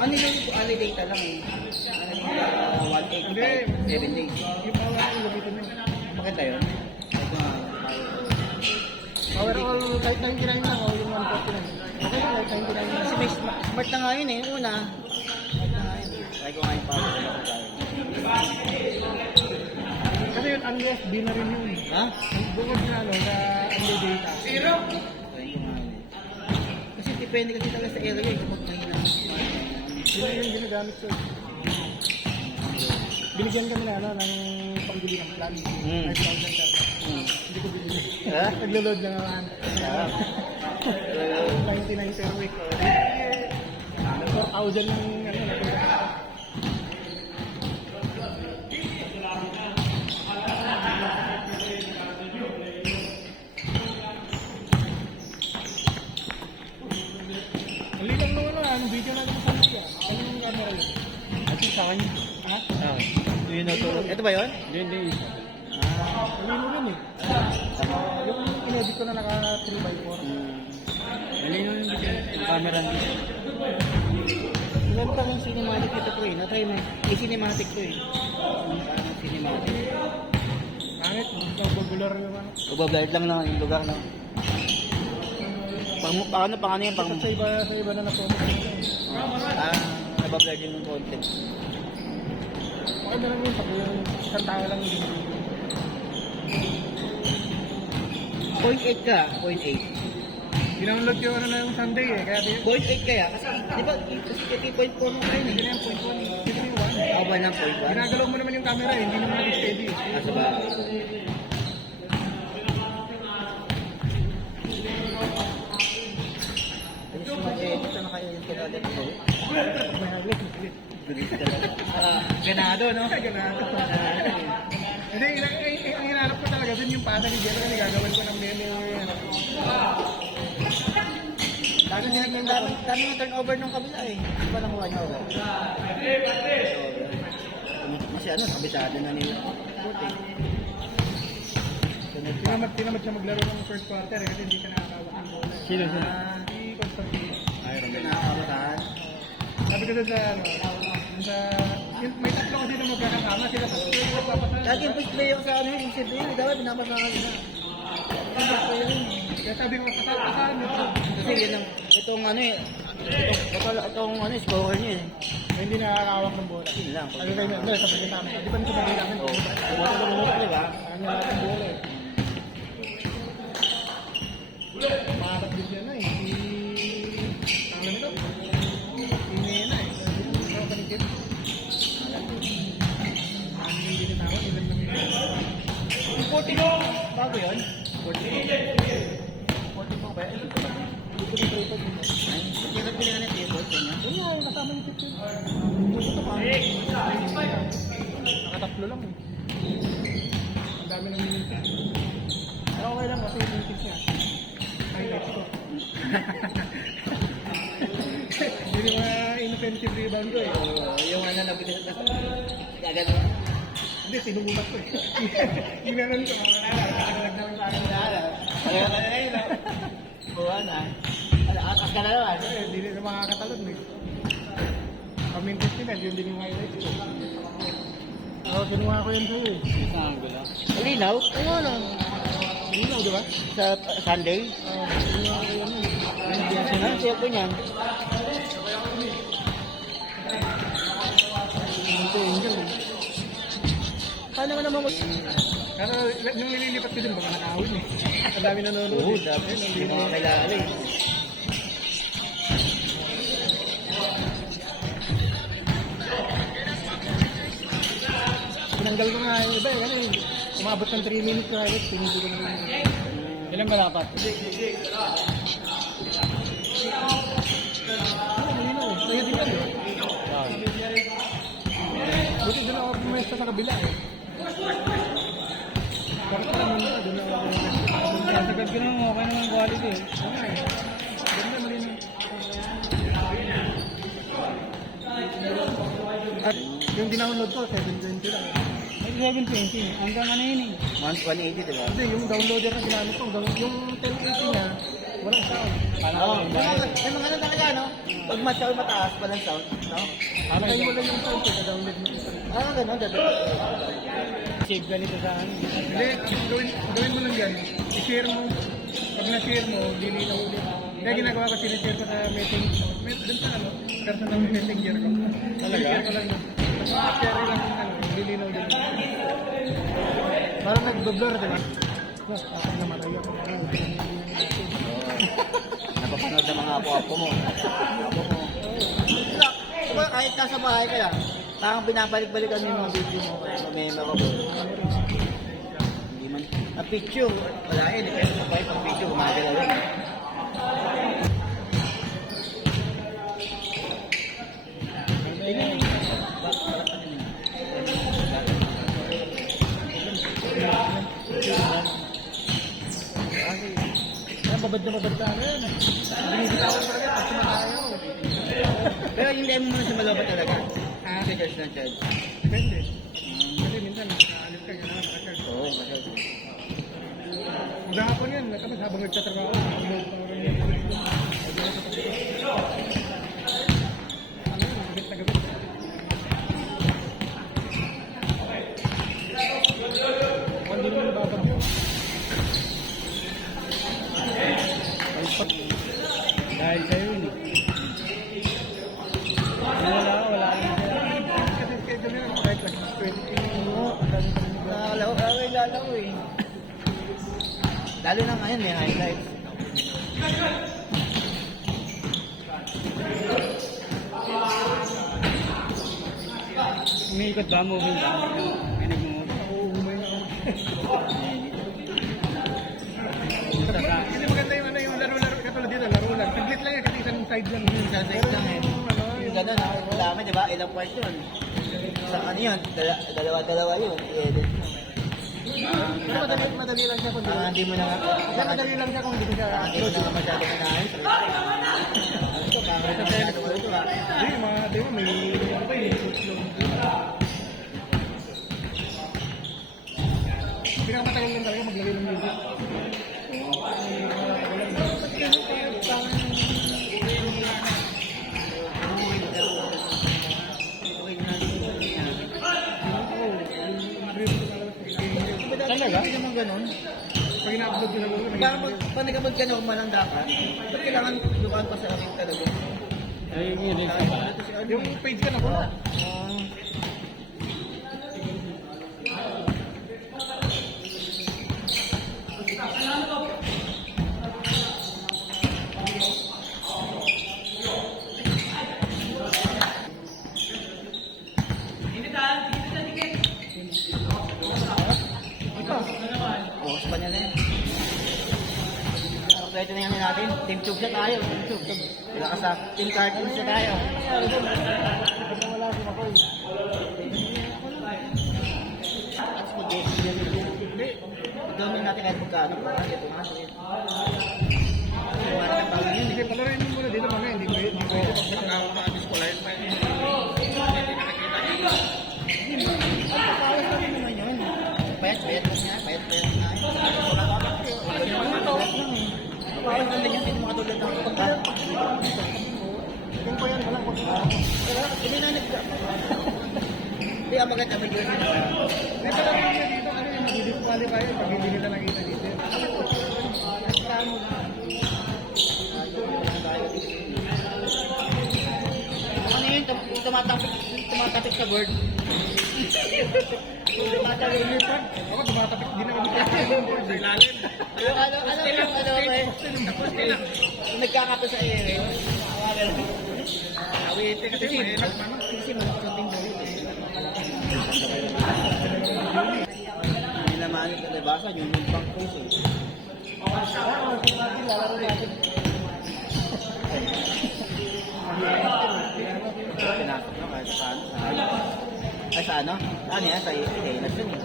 Ano yung ali data lang eh? 1.8, 7 days. Yung power all, gamitin mo. Maganda yun? Power all, kahit 99 lang, o yung 149. Okay lang, kahit 99 lang. Kasi may smart na nga yun eh. Una, smart na nga yun. Try ko nga yung power all ako tayo. Kasi yun, USB na rin yun. Ha? Bukod na ano, na under data. Try ko nga yun. Kasi depende kasi talaga sa area eh. Kapag mahina ang smart. Yun na yung ginagamit ko. Binigyan kami na ano, ng pangbili ng plan. 5,000 per month. Hindi ko binili. Ha? Naglo-load lang naman. Ah. 99 per week. 4,000 yung ano, natulog. Mali lang naman ano, video natin sa media. Ano yung camera yun? Ito sa kanya. Ha? Ah. Yung natulog. Ito ba yun? Hindi. Ah. Mali mo rin eh. Yung in-edit ko na naka 3x4. Malino yung video. Yung camera nito. Meron pa yung cinematic ito po eh. Na-try mo eh. May cinematic to eh. Parang cinematic. Pangit, nagbabular yung ano. Ubablard lang naman yung lugar no. Paano yan? Sa iba na na-promote ko na eh. Nabablard yung content. Okay na lang yun, pag yung isang tao lang yung video. 0.8 ka, 0.8. Ginamload yung ano na yung Sunday eh, kaya di 0.8 kaya? Kasi di ba, kasi 0.4 mo kayo hindi eh. na yung point 1, hindi na yung 1. Aba ng 0.1? Ginagalaw mo naman yung camera eh, hindi naman nag-steady eh. Asa ba? Ayos mo mag-edit na kayo yung kinalit ko. Pag may haglit, maglit. Bilis ka lang. Ganado, no? Ganado. Hindi, ang hinanap ko talaga dun yung pata ni Jerry na gagawin ko ng meme ano. Dami yung turnover nung kabila eh. Di ba nakuha niya ako? Kasi ano, kabisado na nila. Buti. Tinamad siya maglaro ng first quarter eh, kasi hindi ka nakakawak ng bola. Sino? Si Constantine. Ay, Romel. Nakakabataan. Sabi ko dun sa ano, dun sa, may tatlo kasi na magkakasama sila sa school yung nagpapasal. Lagi yung first player ko sa ano yung CB. Dapat pinapasangan sila. Kaya sabi ko, kasal mo. Kasi yun ang, itong ano eh. Itong ano, scorer niya eh. Hindi nakakawak ng bola. Yun lang. Sabi kayo, hindi, sa pagkita namin. Di ba nito bagay namin? Oo. Buto na buto, di ba? Kanya lahat ng bola eh. Maharap din yan na eh. Ano nito? Si Nena eh. Ano ba ni Kim? Hindi din ako, ilan lang yun. 40 bago yun? 40 40 ba? Hindi ko na tripod yun. Ay, hirap pila na table ko niya. Yun nga, yung kasama yung chip yun. Ito pa. Nakatatlo lang eh. Ang dami ng minutes. Pero okay lang kasi yung minutes niya. Highlights ko. Hindi yung mga inoffensive rebound ko eh. Yung ano na bilis na gagano. Hindi, tinumulat ko eh. Ginanon ko. Nakalag naman sa akin. Kaya na yun. Buwa na. Akas ka na naman. Hindi rin makakatalon eh. Pamintis nila, yun din yung highlights ko. Oo, kinuha ko yun sa'yo eh. Malinaw? Ano lang. Linaw, di ba? Sa Sunday? Oo, kinuha ko yun eh. Ano siya po niyan? Ito, angel eh. Paano mo naman Pero nung nililipat ko dun, baka nakahawin eh. Ang dami nanonood. Oo, eh. dapat. Ayun, Hindi mo kakilala eh. Tinanggal ko nga yung iba eh. Ano eh. Umabot ng 3 minutes na ulit. Tinigil ko na rin. Ilan ba dapat? Ano, malinaw eh. Kaya din yan eh. Buti doon ako pumesta sa kabila eh. Bakit naman na, doon ako pumesta. Sagad ko naman, okay naman quality eh. Ano eh. Ganda, malinaw. At yung dinownload ko, 720 lang. Ay, 720. Hanggang ano yun eh? 180 diba? Kasi yung downloader na ginamit ko, yung 1080 niya, walang sound. Oo, yung mga ano talaga no? Pag masyado mataas pa ng sound, no? Alagay mo lang yung sound, ka-download mo. Ah, ganun, dati. Save ganito sa akin. Hindi, gawin mo lang yan. I-share mo. Pag na-share mo, lilinaw ulit. Kaya ginagawa ko, sinishare ko sa messenger. Doon sa ano, personal messenger ko. Sinishare ko lang yun. Share lang yung ano, lilinaw din. Parang nag-blur, di ba? Ako naman, ayaw ko. Napapanood ng mga apo-apo mo. Apo mo. Diba, kahit nasa bahay ka lang, parang binabalik-balikan mo yung mga video mo. Memorable. Hindi man. Na picture, wala yun. Depende mo pa yung pang picture, gumagalaw yun. Babad na babad tayo yan. Binibitawan ko lang pag sumatayo. Pero yung demo mo na sa malaba talaga. Stickers na charge. Depende. Kasi minsan, naalis ka, gano'n, nakacharge. Oo, masyado. Maghapon yan, tapos habang nagtatrabaho, gabit na gabit. Hindi naman babag yun. Dahil kayo yun. Wala. Kasi schedule nila kahit like 20. Lalo eh. Lalo na ngayon may highlights. Umiikot ba? Moving ba? Oo, umay na ako. Kasi maganda yung ano yung laro-laro. Katulad dito, laro lang. Saglit lang yan kasi isang side lang yun. Sa side lang eh. Yung gano'n ha, kailangan diba? Ilang part yun. Sa ano yun? Dalawa-dalawa yun. I-edit mo. Pero madali lang siya kung di. Hindi mo na nga. Kaya madali lang siya kung di siya. Hindi mo na nga masyado manahin. Ito, parang ito masyado ko ito ha. Di ba, may ano ba yung slow. Pinakamatagal lang talaga maglagay ng music. Talaga? Hindi naman ganun. Pag ina-upload ko na lang, Parang pag nag-upload ka normal lang dapat, ba't kailangan lukaan pa sa akin talaga? ay, yung page ka na po. Bukas pa niya na yan. Pwede na yan natin. Team Tube na tayo. Team Tube. Wala ka sa Team Cartoons na tayo. Wala si Makoy. At mag-guess yan. Hindi. Gawin natin kahit magkano. Sige, palarin mo muna dito mamaya. Hindi pwede. Pag nakaka-disqualify pa yun. Pagkakalas na rin naman yun. Payat-payat lang niya. Payat-payat nga yun. Pagkakalas na rin yan. Hindi makatulad ng pagkakalas. Kung pa yan, walang pagkakalas. Hindi na Hindi ang maganda may jersey na. May palarin niya dito. Ano yung mag-disqualify pag hindi nila nakita dito. Saan mo na? Ano yun? Tumatapik sa board. Tumatapik. Ako tumatapik din na kami sa ilalim. Nagkakato sa ere. Awete kasi mahirap. Kasi malaking board. Hindi naman yung kalabasan, yung bank post eh. Lalaro natin. Pinasok na kahit saan. Ay sa ano? Ano yan? Sa Inas yun eh.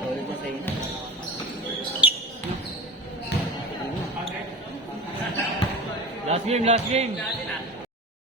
Solid na sa Inas. Last game.